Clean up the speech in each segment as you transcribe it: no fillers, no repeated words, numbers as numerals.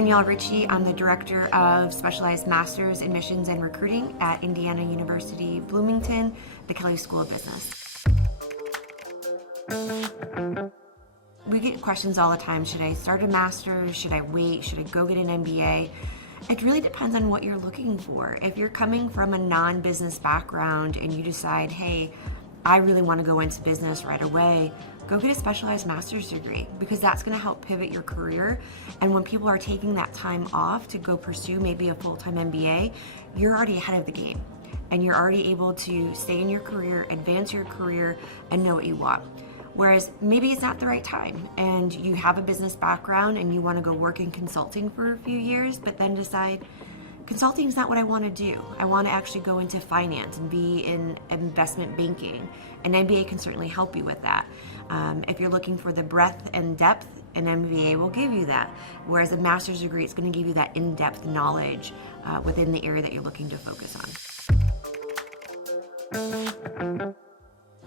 Danielle Ritchie. I'm the Director of Specialized Masters Admissions and Recruiting at Indiana University, Bloomington, the Kelley School of Business. We get questions all the time. Should I start a master's? Should I wait? Should I go get an MBA? It really depends on what you're looking for. If you're coming from a non-business background and you decide, hey, I really want to go into business right away, go get a specialized master's degree, because that's going to help pivot your career. And when people are taking that time off to go pursue maybe a full-time MBA, you're already ahead of the game and you're already able to stay in your career, advance your career, and know what you want. Whereas maybe it's not the right time and you have a business background and you want to go work in consulting for a few years, but then decide consulting is not what I want to do. I want to actually go into finance and be in investment banking. An MBA can certainly help you with that. If you're looking for the breadth and depth, an MBA will give you that. Whereas a master's degree, it's going to give you that in-depth knowledge within the area that you're looking to focus on.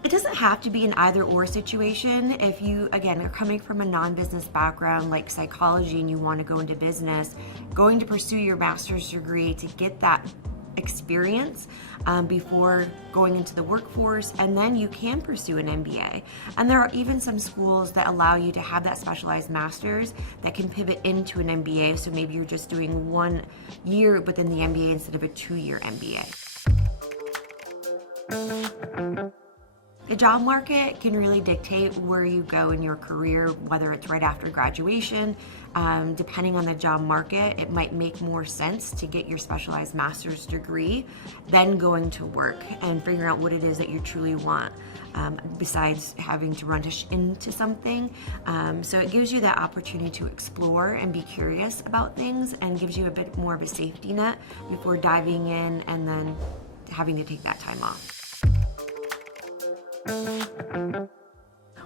It doesn't have to be an either-or situation. If you, again, are coming from a non-business background like psychology and you want to go into business, going to pursue your master's degree to get that experience before going into the workforce, and then you can pursue an MBA. And there are even some schools that allow you to have that specialized master's that can pivot into an MBA, so maybe you're just doing 1 year within the MBA instead of a 2-year MBA. The job market can really dictate where you go in your career, whether it's right after graduation. Depending on the job market, it might make more sense to get your specialized master's degree than going to work and figuring out what it is that you truly want, besides having to run into something. So it gives you that opportunity to explore and be curious about things, and gives you a bit more of a safety net before diving in and then having to take that time off.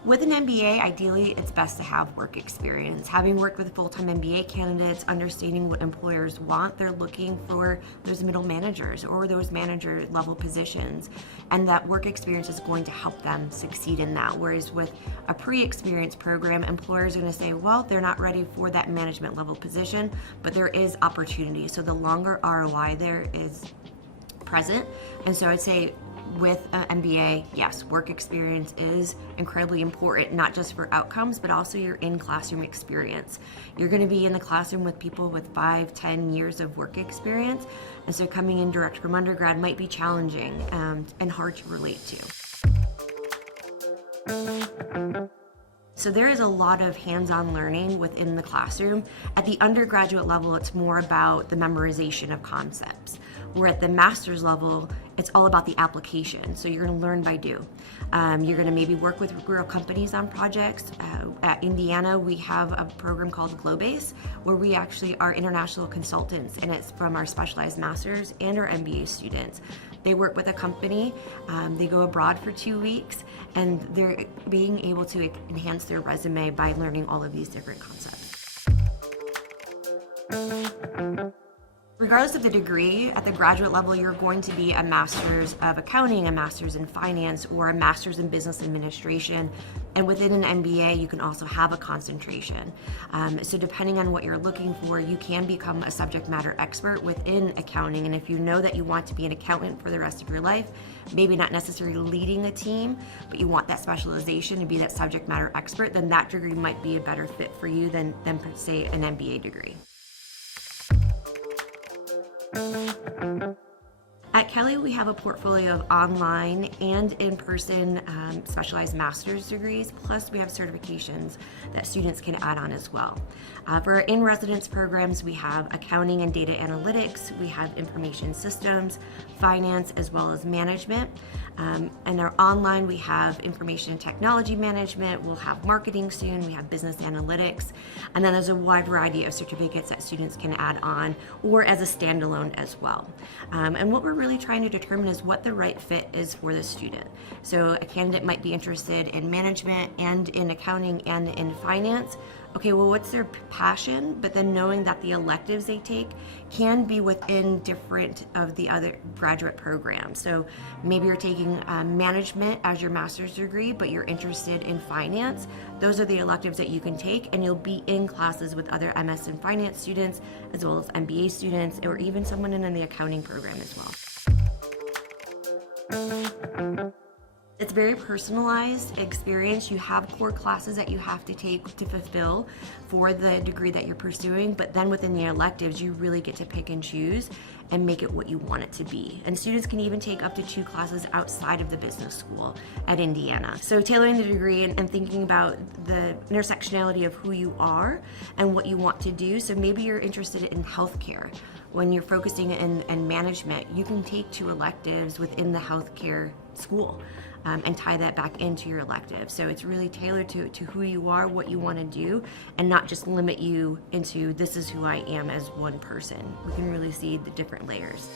With an MBA, ideally, it's best to have work experience. Having worked with full-time MBA candidates, understanding what employers want, they're looking for those middle managers or those manager level positions, and that work experience is going to help them succeed in that. Whereas with a pre-experience program, employers are going to say, well, they're not ready for that management level position, but there is opportunity. So the longer ROI there is present. And so I'd say, with an MBA, yes, work experience is incredibly important, not just for outcomes, but also your in-classroom experience. You're going to be in the classroom with people with 5-10 years of work experience, and so coming in direct from undergrad might be challenging and hard to relate to. So there is a lot of hands-on learning within the classroom. At the undergraduate level, it's more about the memorization of concepts. Where at the master's level, it's all about the application. So you're going to learn by do. You're going to maybe work with real companies on projects. At Indiana, we have a program called Globase, where we actually are international consultants, and it's from our specialized masters and our MBA students. They work with a company, they go abroad for 2 weeks, and they're being able to enhance their resume by learning all of these different concepts. Regardless of the degree, at the graduate level, you're going to be a master's of accounting, a master's in finance, or a master's in business administration. And within an MBA, you can also have a concentration. So depending on what you're looking for, you can become a subject matter expert within accounting. And if you know that you want to be an accountant for the rest of your life, maybe not necessarily leading a team, but you want that specialization to be that subject matter expert, then that degree might be a better fit for you than say, an MBA degree. At Kelley, we have a portfolio of online and in-person specialized master's degrees, plus we have certifications that students can add on as well. For our in-residence programs, we have accounting and data analytics, we have information systems, finance, as well as management. And our online, we have information and technology management, we'll have marketing soon, we have business analytics, and then there's a wide variety of certificates that students can add on or as a standalone as well. And what we're really trying trying to determine is what the right fit is for the student. So a candidate might be interested in management and in accounting and in finance. Okay, well, what's their passion? But then knowing that the electives they take can be within different of the other graduate programs. So maybe you're taking management as your master's degree, but you're interested in finance. Those are the electives that you can take, and you'll be in classes with other MS and finance students, as well as MBA students, or even someone in the accounting program as well. It's very personalized experience. You have core classes that you have to take to fulfill for the degree that you're pursuing, but then within the electives, you really get to pick and choose and make it what you want it to be. And students can even take up to 2 classes outside of the business school at Indiana. So tailoring the degree and thinking about the intersectionality of who you are and what you want to do. So maybe you're interested in healthcare. When you're focusing in management, you can take 2 electives within the healthcare school. And tie that back into your elective. So it's really tailored to who you are, what you want to do, and not just limit you into this is who I am as one person. We can really see the different layers.